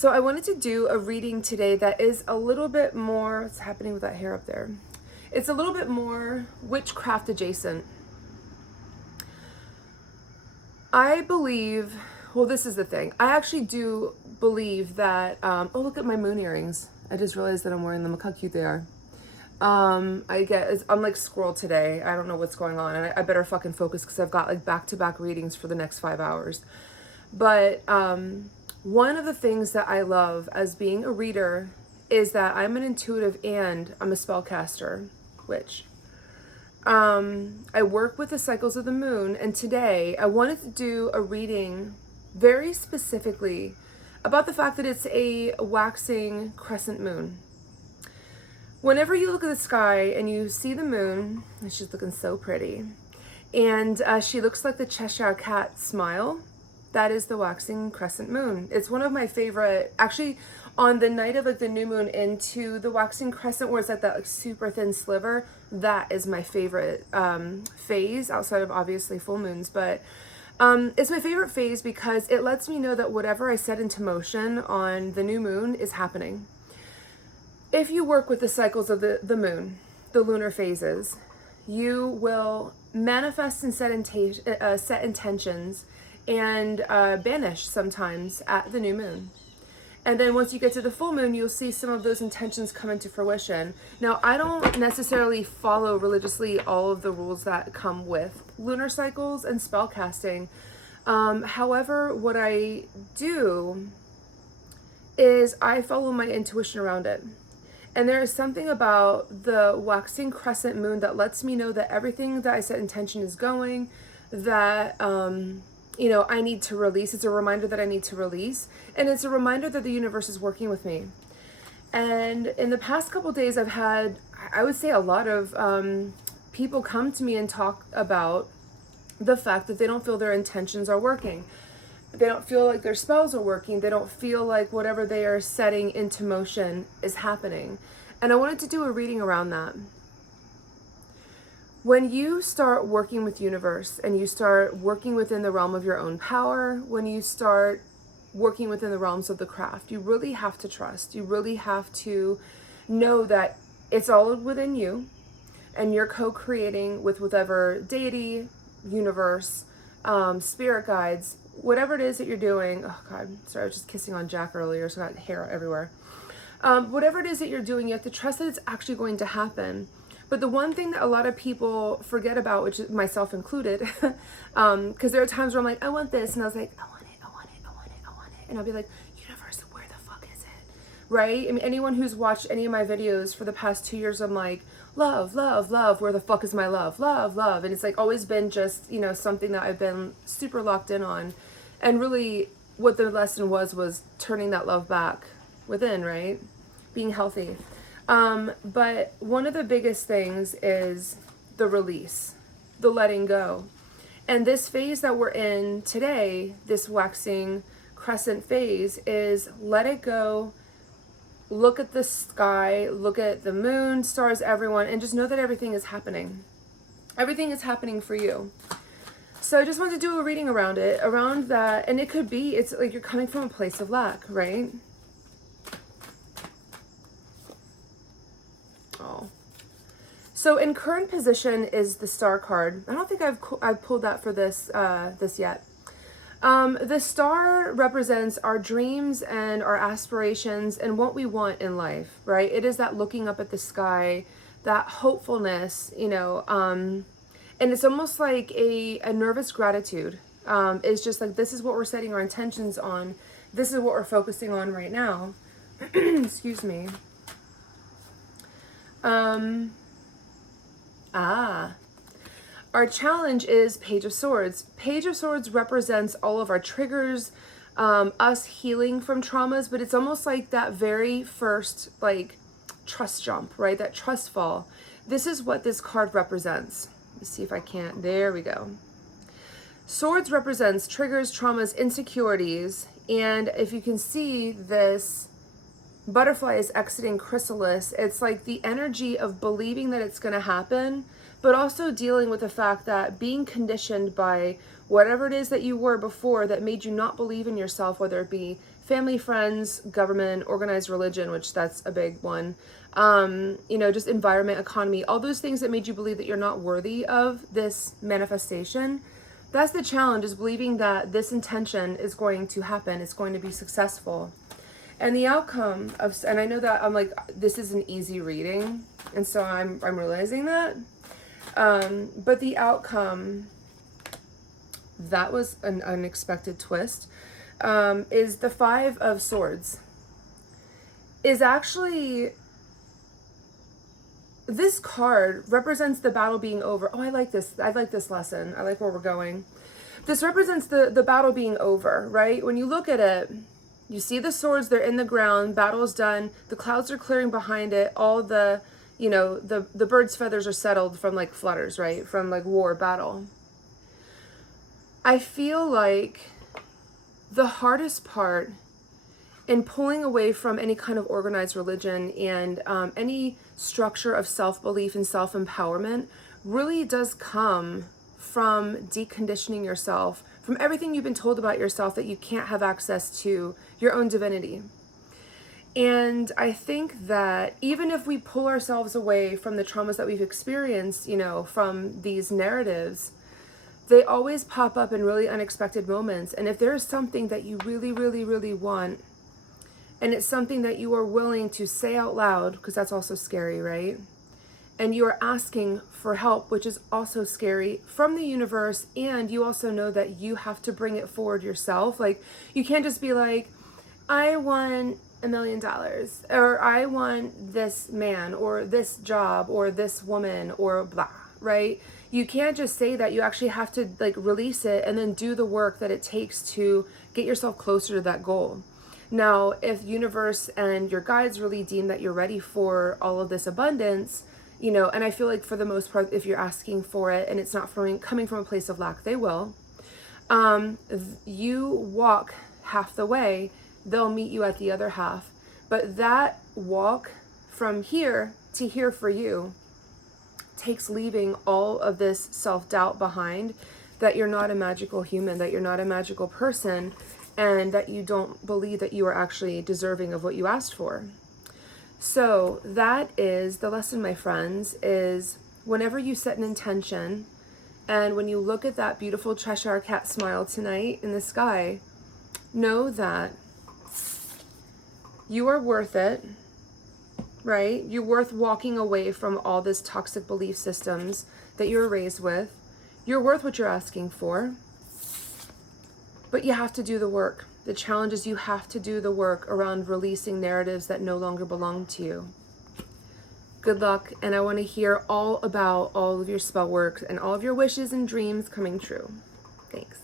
So I wanted to do a reading today that is a little bit more, what's happening with that hair up there? It's a little bit more witchcraft adjacent. I believe, well, this is the thing. I actually do believe that, oh, look at my moon earrings. I just realized that I'm wearing them. Look how cute they are. I'm like squirrel today. I don't know what's going on. And I better fucking focus because I've got like back-to-back readings for the next 5 hours. But one of the things that I love as being a reader is that I'm an intuitive and I'm a spellcaster, which I work with the cycles of the moon. And today I wanted to do a reading very specifically about the fact that it's a waxing crescent moon. Whenever you look at the sky and you see the moon, and she's looking so pretty, and she looks like the Cheshire Cat smile, that is the waxing crescent moon. It's one of my favorite, actually on the night of like the new moon into the waxing crescent where it's like that like super thin sliver, that is my favorite phase outside of obviously full moons. But it's my favorite phase because it lets me know that whatever I set into motion on the new moon is happening. If you work with the cycles of the moon, the lunar phases, you will manifest and set intentions and banish sometimes at the new moon. And then once you get to the full moon, you'll see some of those intentions come into fruition. Now, I don't necessarily follow religiously all of the rules that come with lunar cycles and spell casting. However, what I do is I follow my intuition around it. And there is something about the waxing crescent moon that lets me know that everything that I set intention is going, that, I need to release. It's a reminder that I need to release. And it's a reminder that the universe is working with me. And in the past couple of days, I've had, I would say a lot of people come to me and talk about the fact that they don't feel their intentions are working. They don't feel like their spells are working. They don't feel like whatever they are setting into motion is happening. And I wanted to do a reading around that. When you start working with universe and you start working within the realm of your own power, when you start working within the realms of the craft, you really have to trust. You really have to know that it's all within you and you're co-creating with whatever deity, universe, spirit guides, whatever it is that you're doing. Oh God, sorry, I was just kissing on Jack earlier, so I got hair everywhere. Whatever it is that you're doing, you have to trust that it's actually going to happen. But the one thing that a lot of people forget about, which is myself included, because there are times where I'm like, I want this, and I was like, I want it, and I'll be like, universe, where the fuck is it? Right? I mean, anyone who's watched any of my videos for the past 2 years, I'm like, love, love, love, where the fuck is my love? Love, love. And it's like always been just, something that I've been super locked in on. And really what the lesson was turning that love back within, right? Being healthy. But one of the biggest things is the release, the letting go. And this phase that we're in today, this waxing crescent phase, is let it go. Look at the sky, look at the moon, stars, everyone, and just know that everything is happening. Everything is happening for you. So I just wanted to do a reading around that, and it could be, it's like you're coming from a place of lack, right? Oh. So in current position is the star card. I don't think I've pulled that for this yet. The star represents our dreams and our aspirations and what we want in life, right? It is that looking up at the sky, that hopefulness, and it's almost like a nervous gratitude. It's just like, this is what we're setting our intentions on. This is what we're focusing on right now. Excuse me. Our challenge is Page of Swords. Page of Swords represents all of our triggers, us healing from traumas, but it's almost like that very first, like, trust jump, right? That trust fall. This is what this card represents. Let's see if I can't. There we go. Swords represents triggers, traumas, insecurities, and if you can see this butterfly is exiting chrysalis, it's like the energy of believing that it's going to happen, but also dealing with the fact that being conditioned by whatever it is that you were before that made you not believe in yourself, whether it be family, friends, government, organized religion, which that's a big one, you know, just environment, economy, all those things that made you believe that you're not worthy of this manifestation. That's the challenge, is believing that this intention is going to happen. It's going to be successful. And the outcome of, and I know that I'm like, this is an easy reading, and so I'm realizing that. But the outcome, that was an unexpected twist, is the Five of Swords. Is actually, this card represents the battle being over. Oh, I like this. I like this lesson. I like where we're going. This represents the battle being over, right? When you look at it, you see the swords, they're in the ground, battle's done, the clouds are clearing behind it, all the, you know, the bird's feathers are settled from like flutters, right? From like war, battle. I feel like the hardest part in pulling away from any kind of organized religion and any structure of self-belief and self-empowerment really does come from deconditioning yourself from everything you've been told about yourself, that you can't have access to your own divinity. And I think that even if we pull ourselves away from the traumas that we've experienced, you know, from these narratives, they always pop up in really unexpected moments. And if there's something that you really, really, really want, and it's something that you are willing to say out loud, because that's also scary, right? And you are asking for help, which is also scary, from the universe, and you also know that you have to bring it forward yourself. Like, you can't just be like, I want $1 million, or I want this man, or this job, or this woman, or blah, right? You can't just say that. You actually have to like release it and then do the work that it takes to get yourself closer to that goal. Now, if universe and your guides really deem that you're ready for all of this abundance, you know, and I feel like for the most part, if you're asking for it and it's not coming from a place of lack, they will. You walk half the way, they'll meet you at the other half. But that walk from here to here for you takes leaving all of this self-doubt behind, that you're not a magical human, that you're not a magical person, and that you don't believe that you are actually deserving of what you asked for. So that is the lesson, my friends, is whenever you set an intention, and when you look at that beautiful Cheshire cat smile tonight in the sky, know that you are worth it, right? You're worth walking away from all this toxic belief systems that you were raised with. You're worth what you're asking for, but you have to do the work. The challenge is you have to do the work around releasing narratives that no longer belong to you. Good luck, and I want to hear all about all of your spell work and all of your wishes and dreams coming true. Thanks.